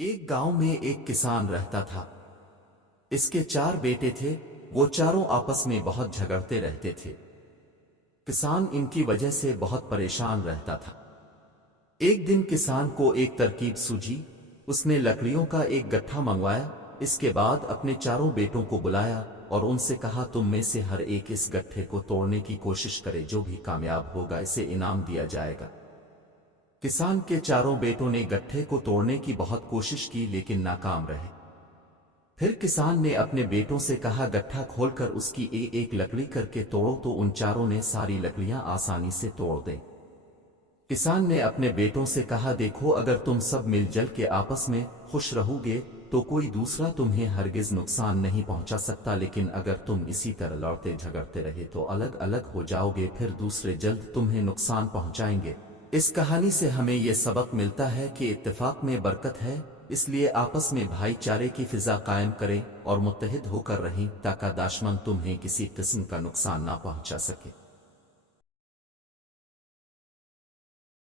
ایک گاؤں میں ایک کسان رہتا تھا۔ اس کے 4 بیٹے تھے، وہ چاروں آپس میں بہت جھگڑتے رہتے تھے۔ کسان ان کی وجہ سے بہت پریشان رہتا تھا۔ ایک دن کسان کو ایک ترکیب سوجھی، اس نے لکڑیوں کا ایک گٹھا منگوایا، اس کے بعد اپنے چاروں بیٹوں کو بلایا اور ان سے کہا تم میں سے ہر ایک اس گٹھے کو توڑنے کی کوشش کرے، جو بھی کامیاب ہوگا اسے انعام دیا جائے گا۔ کسان کے چاروں بیٹوں نے گٹھے کو توڑنے کی بہت کوشش کی لیکن ناکام رہے۔ پھر کسان نے اپنے بیٹوں سے کہا گٹھا کھول کر اس کی ایک لکڑی کر کے توڑو، تو ان چاروں نے ساری لکڑیاں آسانی سے توڑ دیں۔ کسان نے اپنے بیٹوں سے کہا دیکھو، اگر تم سب مل جل کے آپس میں خوش رہو گے تو کوئی دوسرا تمہیں ہرگز نقصان نہیں پہنچا سکتا، لیکن اگر تم اسی طرح لڑتے جھگڑتے رہے تو الگ الگ ہو جاؤ گے، پھر دوسرے جلد تمہیں نقصان پہنچائیں گے۔ اس کہانی سے ہمیں یہ سبق ملتا ہے کہ اتفاق میں برکت ہے، اس لیے آپس میں بھائی چارے کی فضا قائم کریں اور متحد ہو کر رہیں تاکہ دشمن تمہیں کسی قسم کا نقصان نہ پہنچا سکے۔